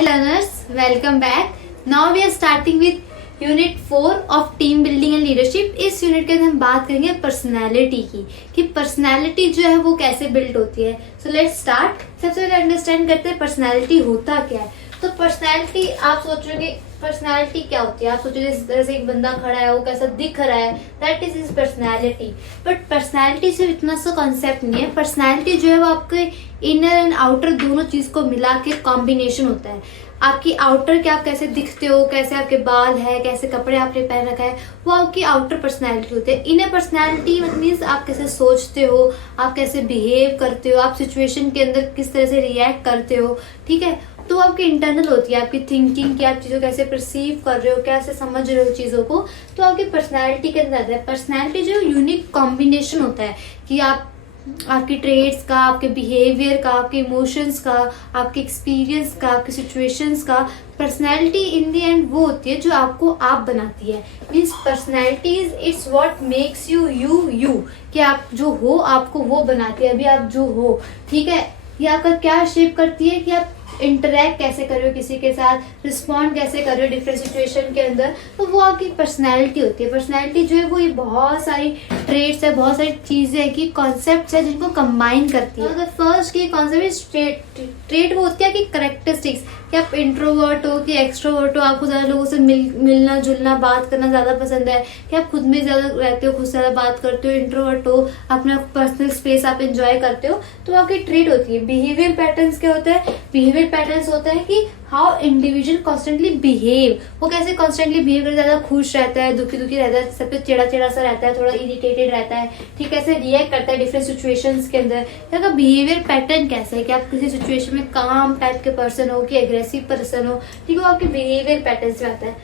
Hi learners, welcome back. Now we are starting with unit 4 of team building and leadership. इस unit के अंदर हम बात करेंगे पर्सनालिटी की, कि पर्सनालिटी जो है वो कैसे बिल्ड होती है। So let's start. सबसे पहले अंडरस्टैंड करते हैं पर्सनालिटी होता क्या है। तो पर्सनालिटी, आप सोचोगे पर्सनालिटी क्या होती है, आप सोचोगे इस तरह से एक बंदा खड़ा है, वो कैसा दिख रहा है, that is his personality. But personality सिर्फ इतना सा कॉन्सेप्ट नहीं है। पर्सनालिटी जो है वो आपके इनर एंड आउटर दोनों चीज को मिला के कॉम्बिनेशन होता है। आपकी आउटर क्या, आप कैसे दिखते हो, कैसे आपके बाल है, कैसे कपड़े आपने पहन रखा है, वो आपकी आउटर पर्सनालिटी होती है। इनर पर्सनालिटी मीन्स आप कैसे सोचते हो, आप कैसे बिहेव करते हो, आप सिचुएशन के अंदर किस तरह से रिएक्ट करते हो, ठीक है। तो आपकी इंटरनल होती है, आपकी थिंकिंग की, आप चीज़ों को कैसे परसीव कर रहे हो, कैसे समझ रहे हो चीज़ों को, तो आपकी पर्सनालिटी के अंदर आता है। पर्सनालिटी जो यूनिक कॉम्बिनेशन होता है कि आपकी ट्रेड्स का, आपके बिहेवियर का, आपके इमोशंस का, आपके एक्सपीरियंस का, आपके सिचुएशंस का। पर्सनालिटी इन दी एंड वो होती है जो आपको आप बनाती है। Means personality is it's what makes you you कि आप जो हो आपको वो बनाती है। अभी आप जो हो, ठीक है, ये आपका क्या शेप करती है कि आप इंटरेक्ट कैसे कर रहे हो किसी के साथ, रिस्पॉन्ड कैसे कर रहे हो डिफरेंट सिचुएशन के अंदर, तो वो आपकी पर्सनैलिटी होती है। पर्सनैलिटी जो है वो ये बहुत सारी ट्रेड्स है, बहुत सारी चीजें हैं कि कॉन्सेप्ट्स है जिनको कंबाइन करती है। फर्स्ट की कॉन्सेप्ट ट्रेड वो होती है कि करेक्टरिस्टिक्स, कि आप इंट्रोवर्ट हो कि एक्सट्रोवर्ट हो, आपको ज्यादा लोगों से मिलना जुलना बात करना ज्यादा पसंद है, कि आप खुद में ज्यादा रहते हो, खुद से ज्यादा बात करते हो, इंट्रोवर्ट हो, अपना पर्सनल स्पेस आप एंजॉय करते हो, तो आपकी ट्रेड होती है। बिहेवियर पैटर्न्स क्या होता है? बिहेवियर पैटर्न्स होता है कि हाउ इंडिविजुअल कॉन्स्टेंटली बिहेव, वो कैसे कॉन्स्टेंटली बिहेव करता है, ज्यादा खुश रहता है, दुखी रहता है, सब पे चिड़ा सा रहता है, थोड़ा इरिटेटेड रहता है, ठीक, कैसे रिएक्ट करता है डिफरेंट सिचुएशंस के अंदर, या बिहेवियर पैटर्न कैसे है कि आप किसी सिचुएशन में काम टाइप के पर्सन हो कि एग्रेसिव पर्सन हो, ठीक है, वो आपके बिहेवियर पैटर्न से आता है।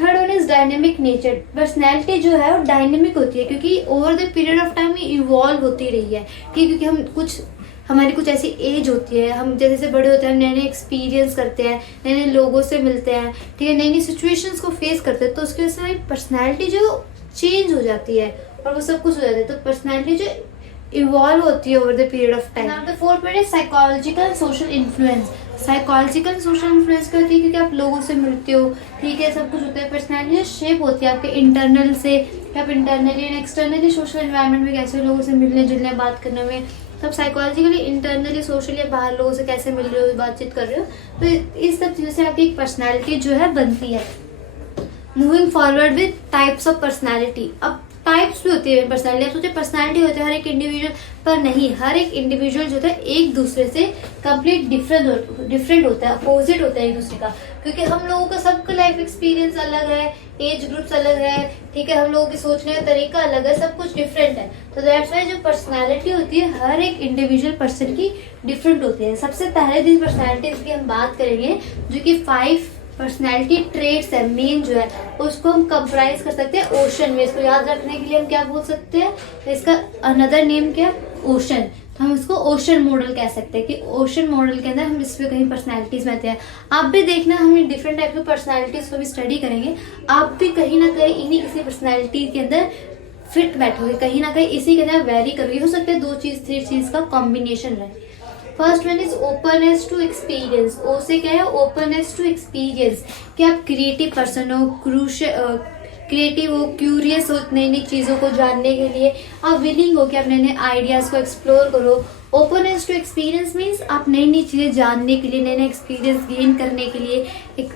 Third one is dynamic nature. Personality जो है वो डायनेमिक होती है क्योंकि over the period of time evolve होती रही है, ठीक, क्योंकि हमारी कुछ ऐसी एज होती है, हम जैसे जैसे बड़े होते हैं, नए नए एक्सपीरियंस करते हैं, नए नए लोगों से मिलते हैं, ठीक है, नई नई सिचुएशंस को फेस करते हैं, तो उसकी वजह से हमारी पर्सनैलिटी जो चेंज हो जाती है और वो सब कुछ हो जाता है। तो पर्सनैलिटी जो इवॉल्व होती है over the period of time. The fourth point है psychological social influence. Psychological social influence क्या होती है? क्योंकि आप लोगों से मिलते हो, ठीक है, सब कुछ होता है। पर्सनैलिटी शेप होती है आपके इंटरनल से, आप internally and externally social environment में कैसे लोगों से मिलने जुलने बात करने में, तब साइकोलॉजिकली इंटरनली सोशली बाहर लोगों से कैसे मिल रहे हो, बातचीत कर रहे हो, तो इस सब चीजों से आपकी एक पर्सनैलिटी जो है बनती है। Moving forward with types of personality. अब टाइप्स भी होती है पर्सनैलिटी। आप सोचिए पर्सनैलिटी होती है हर एक इंडिविजुअल, पर नहीं, हर एक इंडिविजुअल जो होता है एक दूसरे से कंप्लीट डिफरेंट होता है, अपोजिट होता है एक दूसरे का, क्योंकि हम लोगों का सबका लाइफ एक्सपीरियंस अलग है, एज ग्रुप्स अलग है, ठीक है, हम लोगों की सोचने का तरीका अलग है, सब कुछ डिफरेंट है। तो दैट्स वाई जो पर्सनैलिटी होती है हर एक इंडिविजुअल पर्सन की डिफरेंट होती है। सबसे पहले दिन पर्सनैलिटी की हम बात करेंगे जो कि 5 पर्सनैलिटी ट्रेट्स है, मेन जो है उसको हम कंप्राइज कर सकते हैं ओशन में। इसको याद रखने के लिए हम क्या बोल सकते हैं, इसका अनदर नेम क्या? ओशन। तो हम इसको ओशन मॉडल कह सकते हैं कि ओशन मॉडल के अंदर हम इस पे कहीं पर्सनैलिटीज में आते हैं। आप भी देखना, हम डिफरेंट टाइप की पर्सनैलिटीज को भी स्टडी करेंगे, आप भी कहीं ना कहीं इन्हीं किसी पर्सनैलिटी के अंदर फिट बैठोगे, कहीं ना कहीं इसी के अंदर वेरी करोगे। हो सकता है 2 चीज 3 चीज का कॉम्बिनेशन रहे। First one is openness to experience. O से क्या है? ओपननेस टू एक्सपीरियंस, कि आप क्रिएटिव पर्सन हो, क्रिएटिव हो, क्यूरियस हो नई नई चीजों को जानने के लिए, आप विलिंग हो कि आप नए नए आइडियाज को एक्सप्लोर करो। ओपननेस टू एक्सपीरियंस मीन्स आप नई नई चीजें जानने के लिए, नए नए एक्सपीरियंस गेन करने के लिए, एक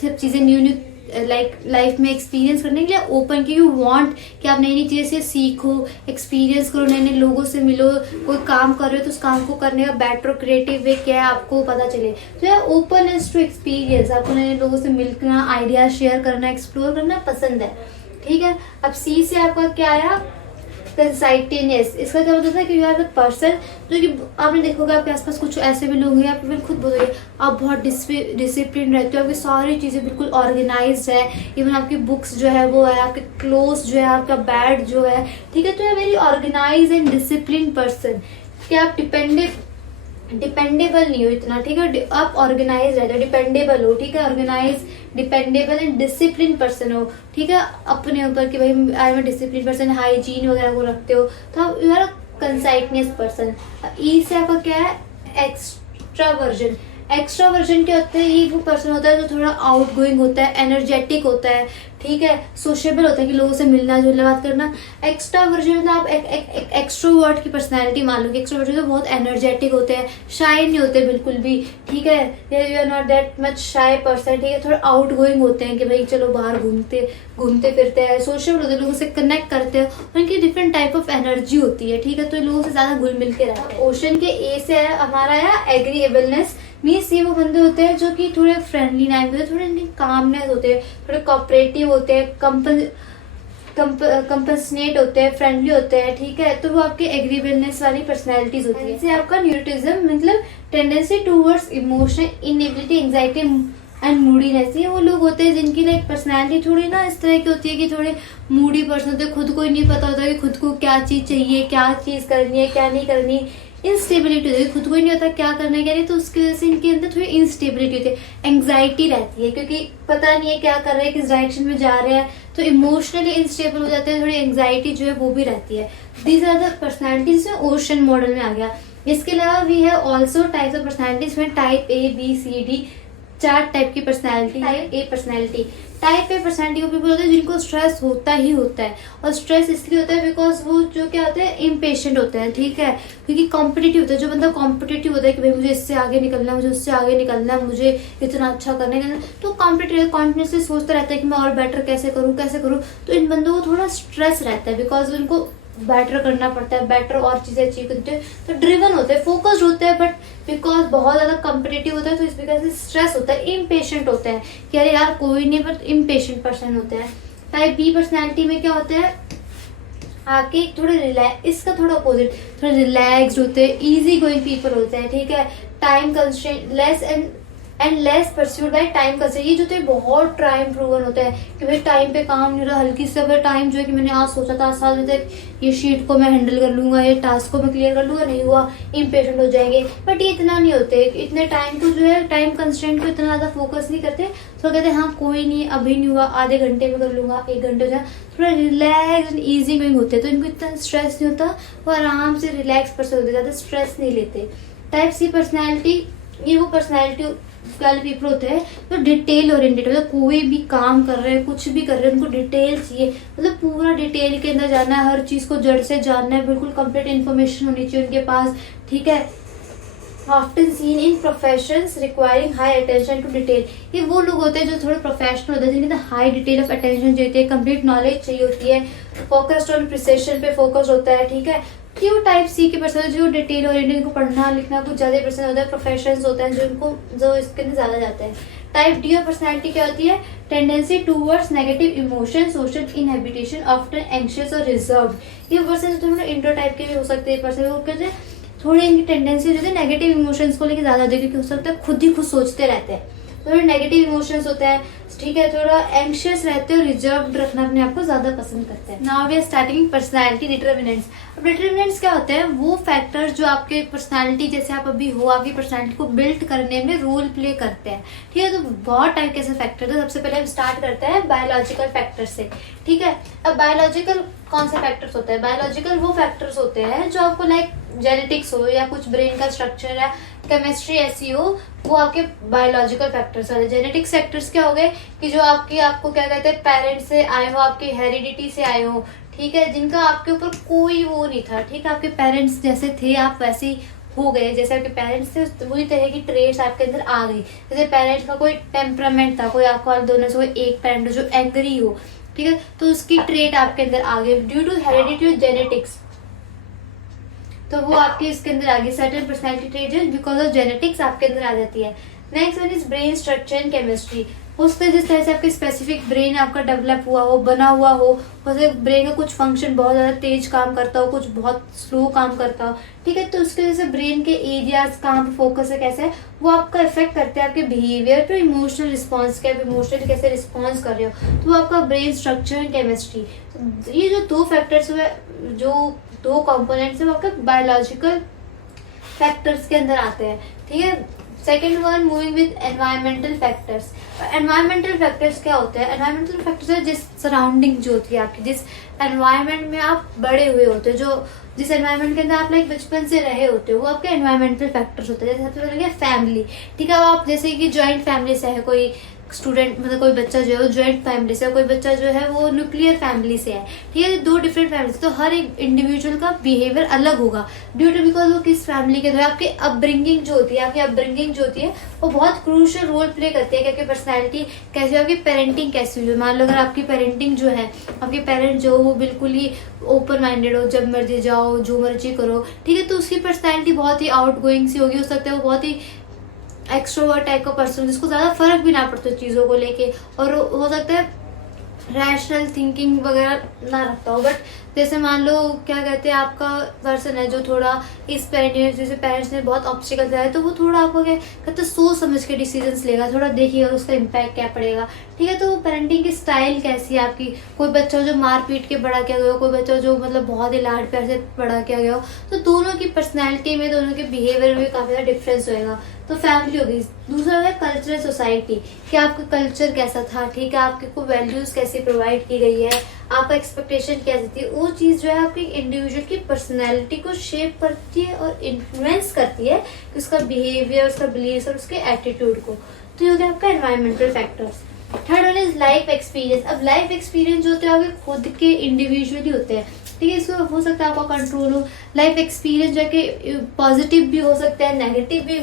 सब चीजें न्यू लाइफ में एक्सपीरियंस करने के लिए ओपन, कि यू वांट कि आप नई नई चीजें से सीखो, एक्सपीरियंस करो, नए नए लोगों से मिलो, कोई काम कर रहे हो तो उस काम को करने का बेटर क्रिएटिव वे क्या है आपको पता चले। तो यार ओपननेस टू एक्सपीरियंस, आपको नए नए लोगों से मिलना, आइडिया शेयर करना, एक्सप्लोर करना पसंद है, ठीक है। अब सी से आपका क्या आया? कंसाइटिनेस। इसका क्या मतलब है कि यू आर द पर्सन जो कि आपने देखोगे आपके आसपास कुछ ऐसे भी लोग हैं, आप फिर खुद बोलोगे आप बहुत डिसिप्लिन रहते हो, आपकी सारी चीज़ें बिल्कुल ऑर्गेनाइज्ड है, इवन आपकी बुक्स जो है वो है, आपके क्लोथ्स जो है, आपका बेड जो है, ठीक है, तो you very organise and discipline person. क्या आप डिपेंडेबल नहीं हो इतना, ठीक है, आप ऑर्गेनाइज रहते हो, डिपेंडेबल हो, ठीक है, organise, dependable and discipline person हो, ठीक है, अपने ऊपर कि भाई I am discipline person, hygiene वगैरह को रखते हो, तो यू आर कंसाइटनेस पर्सन। ई से आपका क्या है? एक्स्ट्रावर्जन। एक्स्ट्रावर्जन क्या होता है, ये वो पर्सन होता है जो थोड़ा आउट गोइंग होता है, एनर्जेटिक होता है, ठीक है, सोशेबल होता है कि लोगों से मिलना जुलना बात करना। एक्स्ट्रावर्जन मतलब आप एक एक्सट्रोवर्ट की पर्सनैलिटी मान लो कि एक्सट्रोवर्जन तो बहुत एनर्जेटिक होते हैं, शाय नहीं होते बिल्कुल भी, ठीक है, you are not that much shy person, ठीक है, थोड़ा आउट गोइंग होते हैं कि भाई चलो बाहर घूमते फिरते हैं, सोशल होते हैं, लोगों से कनेक्ट करते हैं, उनकी डिफरेंट टाइप ऑफ एनर्जी होती है, ठीक है, तो लोगों से ज्यादा घुल मिल के रहते हैं। ओशन के ए से है हमारा है एग्रीएबलनेस, मीन्स ये वो बंदे होते हैं जो कि थोड़े फ्रेंडली नाइम होते हैं, थोड़े कामनेस होते हैं, थोड़े कोऑपरेटिव होते हैं, कंपसनेट होते हैं, फ्रेंडली होते हैं, ठीक है, तो वो आपके एग्रीएबलनेस वाली पर्सनैलिटीज होती है। जैसे आपका न्यूरोटिज्म मतलब tendency towards emotion, inability, anxiety and मूडीनेस, ये वो लोग होते हैं जिनकी लाइक पर्सनैलिटी थोड़ी ना इस तरह की होती है कि थोड़े मूडी पर्सन होते हैं, खुद को ही नहीं पता होता कि खुद को क्या चीज चाहिए, क्या चीज करनी है, क्या नहीं करनी, इंस्टेबिलिटी होती है, खुद को ही नहीं होता क्या करना है क्या नहीं, तो उसकी वजह से इनके अंदर थोड़ी इंस्टेबिलिटी होती है, एंग्जाइटी रहती है क्योंकि पता नहीं है क्या कर रहे हैं, किस डायरेक्शन में जा रहे हैं, तो इमोशनली इंस्टेबल हो जाते हैं, थोड़ी एंग्जाइटी जो है वो भी रहती है। These are the personalities OCEAN model में आ गया। इसके अलावा we have also types of personalities में type A B C D, 4 type की पर्सनैलिटी है। A personality, type A personality वो पीपल होते हैं जिनको स्ट्रेस होता ही होता है, और स्ट्रेस इसलिए होता है बिकॉज वो जो क्या होते हैं इम्पेशेंट होते हैं, ठीक है, क्योंकि कॉम्पिटिटिव होता है, जो बंदा कॉम्पिटिटिव होता है कि भाई मुझे इससे आगे निकलना है, मुझे उससे आगे निकलना है, मुझे इतना अच्छा करने का, तो कॉम्पिटिटिव कॉन्फिडेंसली सोचता रहता है कि मैं और बेटर कैसे करूँ, तो इन बंदों को थोड़ा स्ट्रेस रहता है बिकॉज उनको बेटर करना पड़ता है, बेटर और चीजें अचीव करते हैं, तो ड्रिवन होते हैं, फोकस्ड होते हैं, बट बिकॉज बहुत ज्यादा कम्पिटिटिव होता है तो इस वजह से स्ट्रेस होता है, इम्पेशेंट होता है कि अरे यार कोई नहीं, बट इम्पेशेंट पर्सन होते हैं। टाइप बी पर्सनैलिटी में क्या होता है, आके थोड़े रिलैक्स, इसका थोड़ा अपोजिट, थोड़े रिलैक्स्ड होते हैं, इजी गोइंग पीपल होते हैं, ठीक है, time constraint less and less pursued by time constraint, ये जो थे बहुत टाइम प्रूवन होता है कि भाई टाइम पे काम नहीं रहा, हल्की से अगर टाइम जो है कि मैंने आज सोचा था 7 बजे तक ये शीट को मैं हैंडल कर लूंगा, ये टास्क को मैं क्लियर कर लूंगा, नहीं हुआ, इम्पेशेंट हो जाएंगे, बट ये इतना नहीं होते, इतने टाइम को जो है टाइम कंस्ट्रेंट को इतना ज्यादा फोकस नहीं करते, तो कहते हैं हाँ कोई नहीं अभी नहीं हुआ, आधे घंटे में कर लूंगा, 1 घंटे हो जाए, थोड़ा रिलैक्स एंड ईजी गोइंग होते हैं, तो इनको इतना स्ट्रेस नहीं होता, वो आराम से रिलैक्स पर्सन होते, ज्यादा स्ट्रेस नहीं लेते। टाइप सी पर्सनैलिटी, ये वो पर्सनैलिटी वाले पीपल होते हैं तो डिटेल ओरिएंटेड, मतलब कोई भी काम कर रहे हैं, कुछ भी कर रहे हैं, उनको डिटेल चाहिए, मतलब पूरा डिटेल के अंदर जानना है, हर चीज को जड़ से जानना है, बिल्कुल कंप्लीट इन्फॉर्मेशन होनी चाहिए उनके पास, ठीक है। Often seen in professions requiring high attention to detail, ये वो लोग होते हैं जो थोड़े प्रोफेशनल होते हैं जिनके अंदर हाई डिटेल ऑफ अटेंशन चाहिए, कंप्लीट नॉलेज चाहिए होती है, फोकस्ड ऑन प्रिसिशन पे फोकस होता है, ठीक है। क्यों टाइप सी के पर्सन जो डिटेल ओरिएंटेड, इनको पढ़ना लिखना कुछ ज्यादा पर्सन होता है, प्रोफेशंस होते हैं जो इसके अंदर ज्यादा जाते हैं। टाइप डी और पर्सनैलिटी क्या होती है, tendency towards negative emotion, social inhibition, often anxious और रिजर्व, ये पर्सन थोड़ा इंट्रो टाइप के भी हो सकते हैं, पर्सन वो कहते हैं थोड़ी इनकी टेंडेंसी होती है नेगेटिव इमोशंस को लेकर ज्यादा होती है, क्योंकि हो सकता है खुद ही खुद सोचते रहते हैं, थोड़े नेगेटिव इमोशंस होते हैं, ठीक है, थोड़ा एंग्शियस रहते हैं और रिजर्व रखना अपने आप को ज्यादा पसंद करते हैं। Now we are starting personality determinants. अब डिटर्मिनेंट्स क्या होते हैं, वो फैक्टर्स जो आपके पर्सनैलिटी जैसे आप अभी हो, आपकी पर्सनैलिटी को बिल्ड करने में रोल प्ले करते हैं, ठीक है, तो बहुत टाइप के फैक्टर है। सबसे पहले हम स्टार्ट करते हैं बायोलॉजिकल फैक्टर से, ठीक है। अब बायोलॉजिकल कौन से फैक्टर्स होते हैं, बायोलॉजिकल वो फैक्टर्स होते हैं जो आपको लाइक जेनेटिक्स हो या कुछ ब्रेन का स्ट्रक्चर है, केमिस्ट्री ऐसी हो, वो आपके बायोलॉजिकल फैक्टर्स वाले। जेनेटिक्स फैक्टर्स क्या हो गए कि जो आपको क्या कहते हैं पेरेंट्स से आए हो, आपकी हेरिडिटी से आए हो, ठीक है, जिनका आपके ऊपर कोई वो नहीं था, ठीक है, आपके पेरेंट्स जैसे थे आप वैसे ही हो गए, जैसे आपके पेरेंट्स थे वही तरह की ट्रेड्स आपके अंदर आ गई। जैसे पेरेंट्स का कोई टेम्परामेंट था, कोई आपको दोनों से कोई एक पेरेंट जो एंग्री हो, ठीक है, तो उसकी ट्रेड आपके अंदर आ गई ड्यू टू हेरिडिटी और जेनेटिक्स, तो वो आपके इसके अंदर आ गई। Certain personality trait because of genetics आपके अंदर आ जाती है। Next one is brain structure and chemistry, उससे जिस तरह से आपके स्पेसिफिक ब्रेन आपका डेवलप हुआ हो, बना हुआ हो, जैसे ब्रेन का कुछ फंक्शन बहुत ज्यादा तेज काम करता हो, कुछ बहुत स्लो काम करता हो, ठीक है, तो उसके वजह से ब्रेन के एरियाज कहाँ पे फोकस है, कैसे है, वो आपका इफेक्ट करते हैं आपके बिहेवियर पे, इमोशनल रिस्पॉन्स के, आप इमोशनली कैसे रिस्पॉन्स कर रहे हो, तो आपका ब्रेन स्ट्रक्चर एंड केमिस्ट्री, ये जो 2 फैक्टर्स हुए, जो 2 कंपोनेंट्स है वो आपके बायोलॉजिकल फैक्टर्स के अंदर आते हैं, ठीक है। Second one, moving with environmental factors. Environmental factors क्या होते हैं? एनवायरमेंटल फैक्टर्स है जिस सराउंडिंग जो होती है आपकी, जिस एनवायरमेंट में आप बड़े हुए होते हो, जो जिस एनवायरमेंट के अंदर आप लाइक बचपन से रहे होते हो, वो आपके एनवायरमेंटल फैक्टर्स होते हैं। जैसे सबसे पहले फैमिली, ठीक है, आप जैसे कि ज्वाइंट फैमिली से है, कोई स्टूडेंट मतलब कोई बच्चा जो है वो ज्वाइंट फैमिली से, कोई बच्चा जो है वो न्यूक्लियर फैमिली से है, ठीक है, दो डिफरेंट फैमिली से, तो हर एक इंडिविजुअल का बिहेवियर अलग होगा ड्यू टू बिकॉज वो किस फैमिली के द्वारा। आपकी अपब्रिंगिंग जो होती है, आपकी अपब्रिंगिंग जो होती है वो बहुत क्रूशियल रोल प्ले करती है कि आपकी पर्सनैलिटी कैसी, आपकी पेरेंटिंग कैसी हुई है। मान लो अगर आपकी पेरेंटिंग जो है, आपके पेरेंट्स जो वो बिल्कुल ही ओपन माइंडेड हो, जब मर्जी जाओ जो मर्जी करो, ठीक है, तो उसकी पर्सनैलिटी बहुत ही आउट गोइंग सी होगी, हो सकता है वो बहुत ही एक्सट्रोवर्ट टाइप का पर्सन, जिसको ज्यादा फर्क भी ना पड़ता चीजों को लेके, और हो सकता है रैशनल थिंकिंग वगैरह ना रखता हो। बट जैसे मान लो क्या कहते हैं, आपका पर्सन है जो थोड़ा इस पेरेंट्स, जैसे पेरेंट्स ने बहुत ऑब्स्टिकल दिया है, तो वो थोड़ा आपको क्या कहते हैं सोच समझ के डिसीजंस लेगा, थोड़ा देखिएगा उसका इम्पैक्ट क्या पड़ेगा, ठीक है। तो पेरेंटिंग की स्टाइल कैसी है आपकी, कोई बच्चा जो मार पीट के बड़ा किया गया हो, कोई बच्चा जो मतलब बहुत ही लाड प्यार से बड़ा किया गया हो, तो दोनों की पर्सनैलिटी में, दोनों के बिहेवियर में काफी ज्यादा डिफरेंस होगा। तो फैमिली हो गई। दूसरा है कल्चरल सोसाइटी, कि आपका कल्चर कैसा था, ठीक है, आपके को वैल्यूज कैसे प्रोवाइड की गई है, आपका एक्सपेक्टेशन कैसी थी, वो चीज जो है आपकी इंडिविजुअल की पर्सनैलिटी को शेप करती है और इन्फ्लुएंस करती है कि उसका बिहेवियर, उसका बिलीव्स और उसके एटीट्यूड को। तो ये हो गया आपका environmental factors. Third one is life experience. अब लाइफ एक्सपीरियंस जो होते हैं आपके खुद के इंडिविजुअली होते हैं, ठीक है, इसको हो सकता है आपका कंट्रोल हो। लाइफ एक्सपीरियंस जो है पॉजिटिव भी हो सकता है, नेगेटिव भी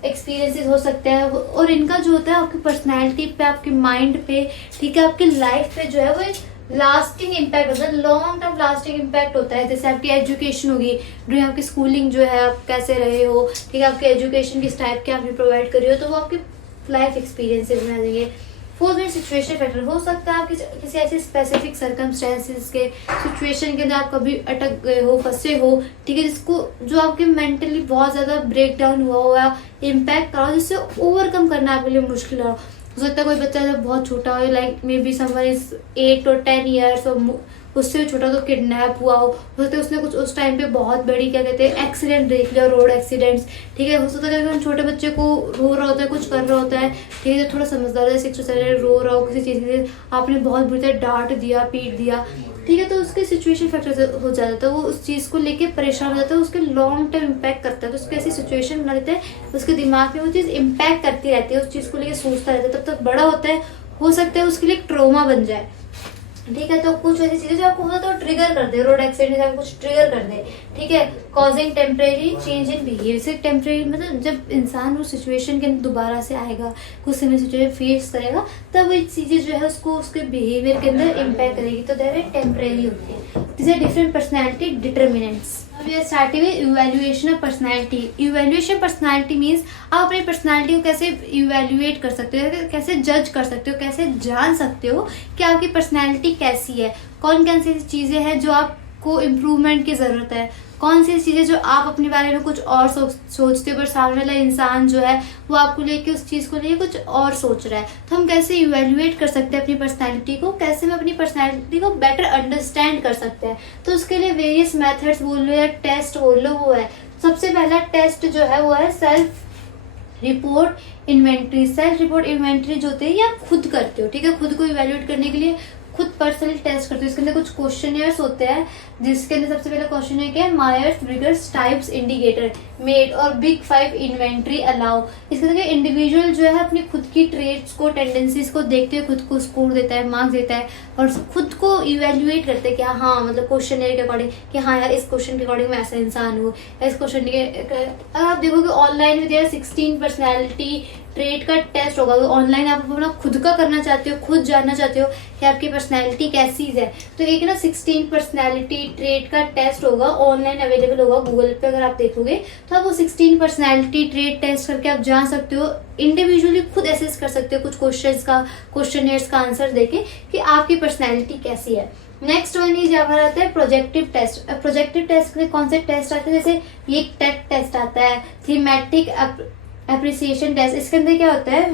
एक्सपीरियंसेस हो सकते हैं, और इनका जो होता है आपकी पर्सनैलिटी पे, आपके माइंड पे, ठीक है, आपकी लाइफ पे जो है वो एक लास्टिंग इम्पैक्ट होता है, लॉन्ग टर्म लास्टिंग इम्पैक्ट होता है। जैसे आपकी एजुकेशन होगी, ड्यूरिंग आपकी स्कूलिंग जो है आप कैसे रहे हो, ठीक है, आपके एजुकेशन किस टाइप के आपने प्रोवाइड करी हो, तो वो आपकी लाइफ एक्सपीरियंसेस में आ जाएंगे। फोर्थ में सिचुएशन फैक्टर, हो सकता है आप किसी ऐसे स्पेसिफिक सर्कमस्टेंसेस के सिचुएशन के अंदर आप कभी अटक गए हो, फंसे हो, ठीक है, जिसको जो आपके मेंटली बहुत ज्यादा ब्रेक डाउन हुआ हो या इम्पैक्ट करा हो, जिससे ओवरकम करना आपके लिए मुश्किल हो सकता है। कोई बच्चा जब बहुत छोटा हो, like may be someone is 8 और 10 ईयर्स, और उससे भी छोटा तो किडनैप हुआ हो सकता है उसने कुछ उस टाइम पे बहुत बड़ी क्या कहते हैं एक्सीडेंट देख लिया, रोड एक्सीडेंट्स, ठीक है, हो सकता है अगर छोटे बच्चे को रो रहा होता है, कुछ कर रहा होता है, ठीक है, थोड़ा समझदार है, 6 to 7 रो रहा हो किसी चीज से, आपने बहुत बुरी तरह डांट दिया, पीट दिया, ठीक है, तो उसके सिचुएशन फैक्टर हो जाता है, तो वो उस चीज को लेके परेशान हो जाता है, उसके लॉन्ग टर्म इम्पैक्ट करता है, तो उसकी ऐसी सिचुएशन बना देता है, उसके दिमाग में वो चीज इम्पैक्ट करती रहती है, उस चीज को लेके सोचता रहता है, तब तक बड़ा होता है, हो सकता है उसके लिए ट्रॉमा बन जाए, ठीक है। तो कुछ ऐसी चीजें जो आपको होता है तो ट्रिगर कर दे, रोड एक्सीडेंट से आपको कुछ ट्रिगर कर दे, ठीक है, causing temporary change in behaviour. से टेम्परेरी मतलब जब इंसान उस सिचुएशन के अंदर दोबारा से आएगा, कुछ समय सिचुएशन फेस करेगा, तब वो चीजें जो है उसको उसके बिहेवियर के अंदर इम्पैक्ट करेगी, तो देयर टेम्परेरी होती है। This are different personality determinants. We are starting with evaluation of personality. Evaluation personality means आप अपनी पर्सनैलिटी को कैसे इवेल्युएट कर सकते हो, कैसे जज कर सकते हो, कैसे जान सकते हो कि आपकी पर्सनैलिटी कैसी है, कौन कौन सी चीज़ें हैं जो आपको इम्प्रूवमेंट की ज़रूरत है, कौन सी चीज़ें जो आप अपने बारे में कुछ और सोचते हो पर सामने वाला इंसान जो है वो आपको लेके उस चीज़ को लेके कुछ और सोच रहा है। तो हम कैसे इवेल्युएट कर सकते हैं अपनी पर्सनैलिटी को, कैसे हम अपनी पर्सनैलिटी को बेटर अंडरस्टैंड कर सकते हैं। तो उसके लिए वेरियस मेथड्स बोल लो या टेस्ट बोल लो, वो है सबसे पहला टेस्ट जो है वो है self report inventory. Self report inventory जो होती है ये आप खुद करते हो, ठीक है, खुद को इवेल्युएट करने के लिए खुद पर्सनली टेस्ट करते हो। इसके अंदर कुछ क्वेश्चनियर्स होते हैं, जिसके अंदर सबसे पहला क्वेश्चन है क्या, मायर्स ब्रिगर्स टाइप्स इंडिकेटर मेड और बिग 5 इन्वेंट्री अलाउ। इसके अंदर इंडिविजुअल जो है अपनी खुद की ट्रेट्स को, टेंडेंसीज को देखते हुए खुद को स्कोर देता है, मार्क्स देता है, और खुद को इवेल्युएट करते हैं कि हाँ मतलब क्वेश्चनियर के अकॉर्डिंग कि हाँ यार इस क्वेश्चन के अकॉर्डिंग मैं ऐसा इंसान हूँ, इस क्वेश्चन के अगर आप देखोगे ऑनलाइन में 16 पर्सनैलिटी ट्रेट का टेस्ट होगा। तो ऑनलाइन आप अपना खुद का करना चाहते हो, खुद जानना चाहते हो कि आपकी पर्सनैलिटी कैसी है, तो एक ना 16 पर्सनैलिटी ट्रेट का टेस्ट होगा, ऑनलाइन अवेलेबल होगा गूगल पे, अगर आप देखोगे तो आप वो 16 पर्सनैलिटी ट्रेट टेस्ट करके आप जान सकते हो, इंडिविजुअली खुद एसेस कर सकते हो कुछ क्वेश्चनियर्स का आंसर देके कि आपकी पर्सनैलिटी कैसी है। नेक्स्ट वन इज हमारा आता है प्रोजेक्टिव टेस्ट। प्रोजेक्टिव टेस्ट में कौन से टेस्ट आते हैं, जैसे ये एक टेट टेस्ट आता है, थीमेटिक एप्रिसिएशन टेस्ट। इसके अंदर क्या होता है,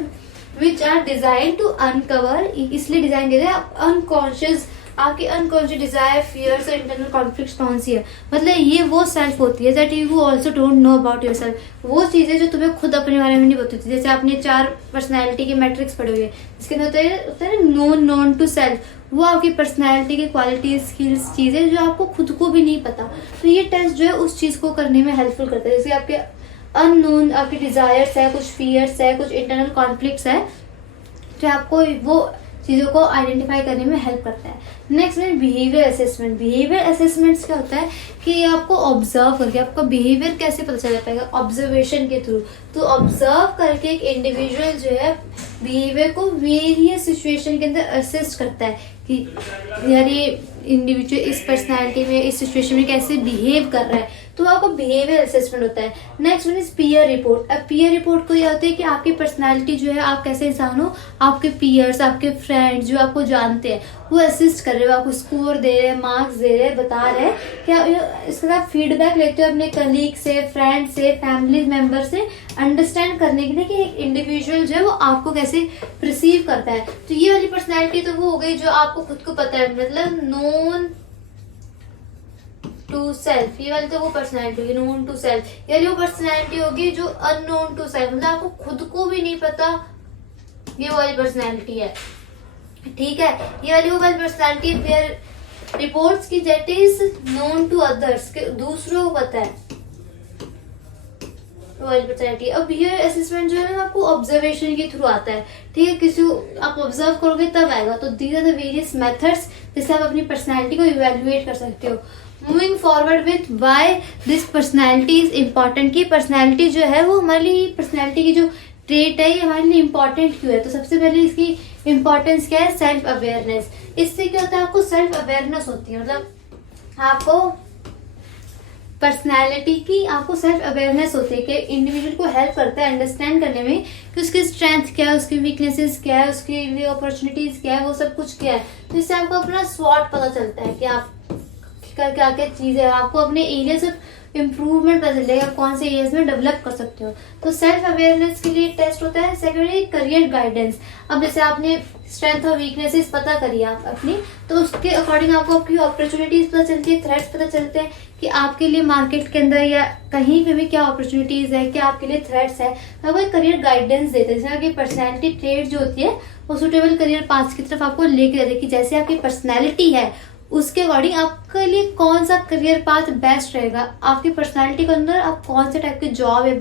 which are design to uncover, इसलिए डिजाइन किया है अनकॉन्शियस आपकी अनकॉन्शियस डिजायर, फियर्स और इंटरनल कॉन्फ्लिक्ट्स कौन सी है, मतलब ये वो सेल्फ होती है that you also don't know about yourself, वो चीज़ें जो तुम्हें खुद अपने बारे में नहीं बताती। जैसे आपने 4 पर्सनैलिटी के मैट्रिक्स पढ़े हुए, जिसके अंदर होता है नोन टू सेल्फ, वो आपकी पर्सनैलिटी की क्वालिटीज, स्किल्स, चीज़ें जो आपको खुद को भी नहीं पता। तो ये टेस्ट जो है उस चीज़ को करने में हेल्पफुल करता है। जैसे आपके अननोन, आपके डिजायर्स है, कुछ फियर्स है, कुछ इंटरनल कॉन्फ्लिक्ट्स है, जो आपको वो चीज़ों को आइडेंटिफाई करने में हेल्प करता है। नेक्स्ट है बिहेवियर असेसमेंट। बिहेवियर असेसमेंट्स क्या होता है कि आपको ऑब्जर्व करके आपका बिहेवियर कैसे पता चल पाएगा, ऑब्जर्वेशन के थ्रू। तो ऑब्जर्व करके एक इंडिविजुअल जो है बिहेवियर को वेरियस सिचुएशन के अंदर असिस्ट करता है कि यार ये इंडिविजुअल इस पर्सनैलिटी में, इस सिचुएशन में कैसे बिहेव कर रहा है, तो आपको बिहेवियर असेसमेंट होता है। Next one is peer report. अब पीयर रिपोर्ट को यह होता है कि आपकी पर्सनैलिटी जो है, आप कैसे इंसान हो, आपके पीयर्स, आपके फ्रेंड्स जो आपको जानते हैं वो असिस्ट कर रहे हो, आपको स्कोर दे रहे हैं, मार्क्स दे रहे हैं, बता रहे हैं कि आप इसके साथ फीडबैक लेते हो अपने कलीग से, फ्रेंड से, फैमिली मेम्बर से, अंडरस्टैंड करने के लिए कि एक इंडिविजुअल जो है वो आपको कैसे परसीव करता है। तो ये वाली पर्सनैलिटी तो वो हो गई जो आपको खुद को पता है, मतलब नोन टू सेल्फ। ये वाली तो वो पर्सनैलिटी होगी नोन टू सेल्फ। ये वाली वो पर्सनैलिटी होगी जो अननोन टू सेल्फ, मतलब आपको खुद को भी नहीं पता, ये वाली पर्सनैलिटी है। ठीक है, ये वाली वो वाली पर्सनैलिटी फिर रिपोर्ट्स की that is known to others, के दूसरों को पता है, वाली पर्सनैलिटी। अब बिहेवियर असेसमेंट जो है ना आपको ऑब्जर्वेशन के थ्रू आता है। ठीक है, किसी को आप ऑब्जर्व करोगे तब आएगा। तो these are the various methods जिससे आप अपनी पर्सनैलिटी को इवेल्युएट कर सकते हो। Moving forward with why this personality is important, की पर्सनैलिटी जो है वो हमारी पर्सनैलिटी की जो ट्रेट है ये हमारे लिए इम्पॉर्टेंट क्यों है। तो सबसे पहले इसकी इम्पोर्टेंस क्या है, सेल्फ अवेयरनेस। इससे क्या होता है, आपको सेल्फ अवेयरनेस होती है, मतलब आपको पर्सनैलिटी की आपको सेल्फ अवेयरनेस होती है कि इंडिविजुअल को हेल्प करता है अंडरस्टैंड करने में कि उसकी स्ट्रेंथ क्या है, उसकी वीकनेसेस क्या है, उसके लिए अपॉर्चुनिटीज क्या है, वो सब कुछ क्या है। तो इससे आपको अपना स्वॉट पता चलता है कि आप क्या क्या चीज़ है, आपको अपने एरिया से इम्प्रूवमेंट पता चलेगा, कौन से एरियाज में डेवलप कर सकते हो। तो सेल्फ अवेयरनेस के लिए टेस्ट होता है। Secondly career guidance. अब जैसे आपने स्ट्रेंथ और वीकनेसेस पता करी आप अपनी, तो उसके अकॉर्डिंग आपको आपकी अपॉर्चुनिटीज पता चलती है, थ्रेट्स पता चलते हैं कि आपके लिए मार्केट के अंदर या कहीं पे भी क्या अपॉर्चुनिटीज है, क्या आपके लिए थ्रेट्स है। तो आपको एक करियर गाइडेंस देते हैं, जैसे आपकी पर्सनैलिटी ट्रेट जो होती है वो सुटेबल करियर पाथ की तरफ आपको लेके जाते हैं कि जैसे आपकी पर्सनैलिटी है उसके अकॉर्डिंग आपके लिए कौन सा करियर पाथ बेस्ट रहेगा, आपकी पर्सनालिटी के अंदर आप कौन से टाइप की जॉब या